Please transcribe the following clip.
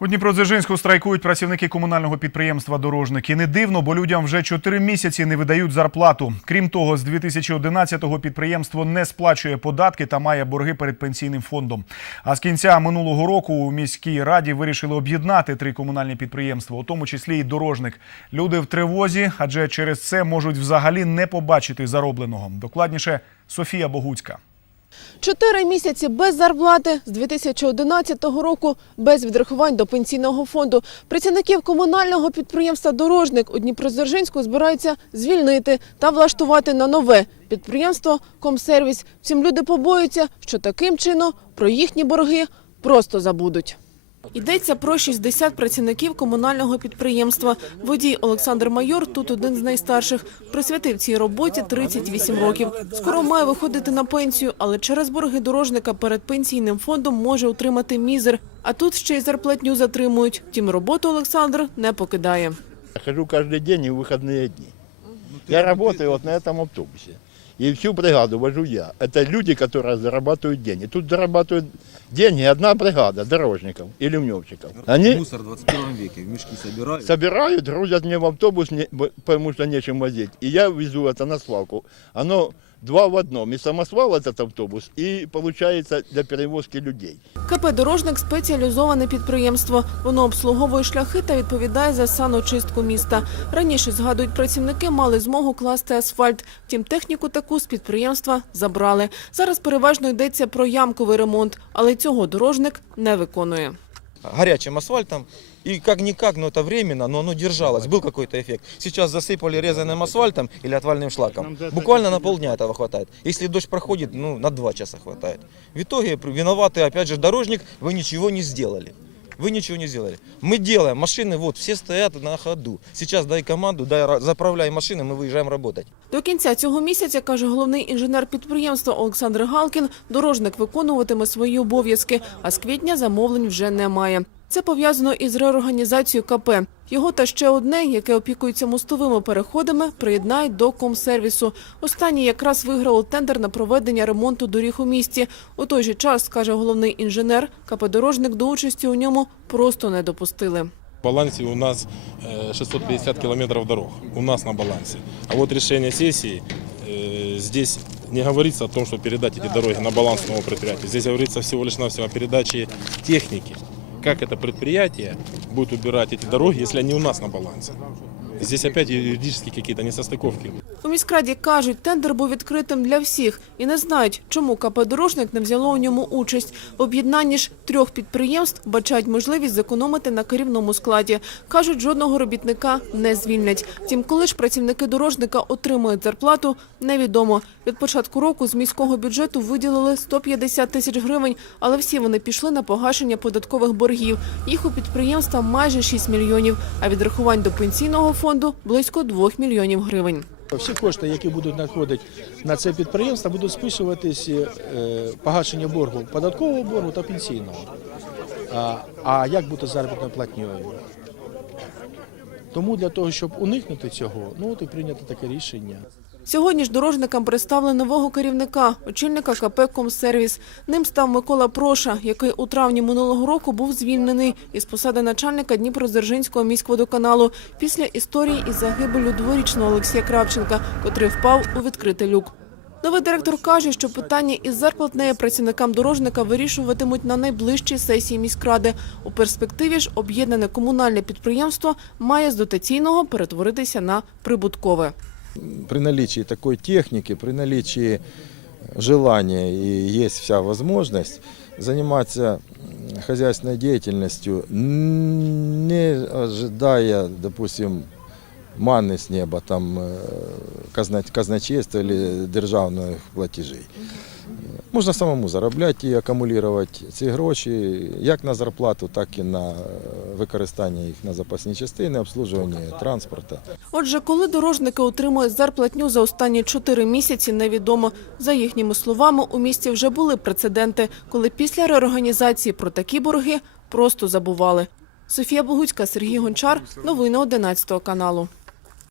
У Дніпродзержинську страйкують працівники комунального підприємства «Дорожники». Не дивно, бо людям вже чотири місяці не видають зарплату. Крім того, з 2011-го підприємство не сплачує податки та має борги перед пенсійним фондом. А з кінця минулого року у міській раді вирішили об'єднати три комунальні підприємства, у тому числі і «Дорожник». Люди в тривозі, адже через це можуть взагалі не побачити заробленого. Докладніше Софія Богуцька. Чотири місяці без зарплати з 2011 року без відрахувань до пенсійного фонду. Працівників комунального підприємства «Дорожник» у Дніпродзержинську збираються звільнити та влаштувати на нове підприємство «Комсервіс». Втім, люди побоюються, що таким чином про їхні борги просто забудуть. Йдеться про 60 працівників комунального підприємства. Водій Олександр Майор тут один з найстарших. Присвятив цій роботі 38 років. Скоро має виходити на пенсію, але через борги дорожника перед пенсійним фондом може отримати мізер. А тут ще й зарплатню затримують. Втім, роботу Олександр не покидає. Я хожу каждый день и в выходные дни. Я работаю вот на этом автобусе. И всю бригаду вожу я. Это люди, которые зарабатывают деньги. Тут зарабатывают деньги одна бригада дорожников и ливневщиков. Они Мусор в 21 веке, в мешки собирают. собирают, грузят мне в автобус, не- б- потому что нечем возить. И я везу это на свалку. Оно два в одном. И самосвал этот автобус, и получается для перевозки людей. КП «Дорожник» – спеціалізоване підприємство. Воно обслуговує шляхи та відповідає за саночистку міста. Раніше, згадують працівники, мали змогу класти асфальт. Втім, техніку таку з підприємства забрали. Зараз переважно йдеться про ямковий ремонт, але цього «Дорожник» не виконує Горячим асфальтом. И как-никак, но это временно, но оно держалось, был какой-то эффект. Сейчас засыпали резаным асфальтом или отвальным шлаком. Буквально на полдня этого хватает. Если дождь проходит, ну, на два часа хватает. В итоге виноватый, опять же, дорожник, вы ничего не сделали. Вы ничего не сделали. Мы делаем, машины вот, все стоят на ходу. Сейчас дай команду, дай ра- заправляй машины, мы выезжаем работать. До кінця цього місяця, каже головний інженер підприємства Олександр Галкін, дорожник виконуватиме свої обов'язки, а з квітня замовлень вже немає. Це пов'язано із реорганізацією КП. Його та ще одне, яке опікується мостовими переходами, приєднають до комсервісу. Останнє якраз виграло тендер на проведення ремонту доріг у місті. У той же час, каже головний інженер, КП «Дорожник» до участі у ньому просто не допустили. В балансе у нас э, 650 километров дорог. У нас на балансе. А вот решение сессии э, здесь не говорится о том, что передать эти дороги на баланс нового предприятия. Здесь говорится всего лишь навсего о передаче техники. Как это предприятие будет убирать эти дороги, если они у нас на балансе? Здесь опять юридические какие-то несостыковки. У міськраді кажуть, тендер був відкритим для всіх і не знають, чому КП «Дорожник» не взяло у ньому участь. В об'єднанні ж трьох підприємств бачають можливість зекономити на керівному складі. Кажуть, жодного робітника не звільнять. Втім, коли ж працівники «Дорожника» отримують зарплату, невідомо. Від початку року з міського бюджету виділили 150 тисяч гривень, але всі вони пішли на погашення податкових боргів. Їх у підприємства майже 6 мільйонів, а відрахувань до пенсійного фонду – близько 2 мільйонів гривень. Всі кошти, які будуть надходити на це підприємство, будуть списуватись е, погашення боргу, податкового боргу та пенсійного. А, як бути заробітною платньою? Тому для того, щоб уникнути цього, ну от і прийнято таке рішення. Сьогодні ж дорожникам представили нового керівника, очільника КП «Комсервіс». Ним став Микола Проша, який у травні минулого року був звільнений із посади начальника Дніпродзержинського міськводоканалу після історії із загибелю дворічного Олексія Кравченка, котрий впав у відкритий люк. Новий директор каже, що питання із зарплатнею працівникам дорожника вирішуватимуть на найближчій сесії міськради. У перспективі ж об'єднане комунальне підприємство має з дотаційного перетворитися на прибуткове. при наличии такой техники, при наличии желания и есть вся возможность заниматься м, хозяйственной деятельностью, н- не ожидая, допустим, манны с неба, там, э, казна- казначейства или державных платежей. Можна самому заробляти і акумулювати ці гроші як на зарплату, так і на е, використання їх на запасні частини, обслуговування транспорту. Отже, коли дорожники отримують зарплатню за останні чотири місяці, невідомо. За їхніми словами, у місті вже були прецеденти, коли після реорганізації про такі борги просто забували. Софія Богуцька, Сергій Гончар. Новини 11 каналу.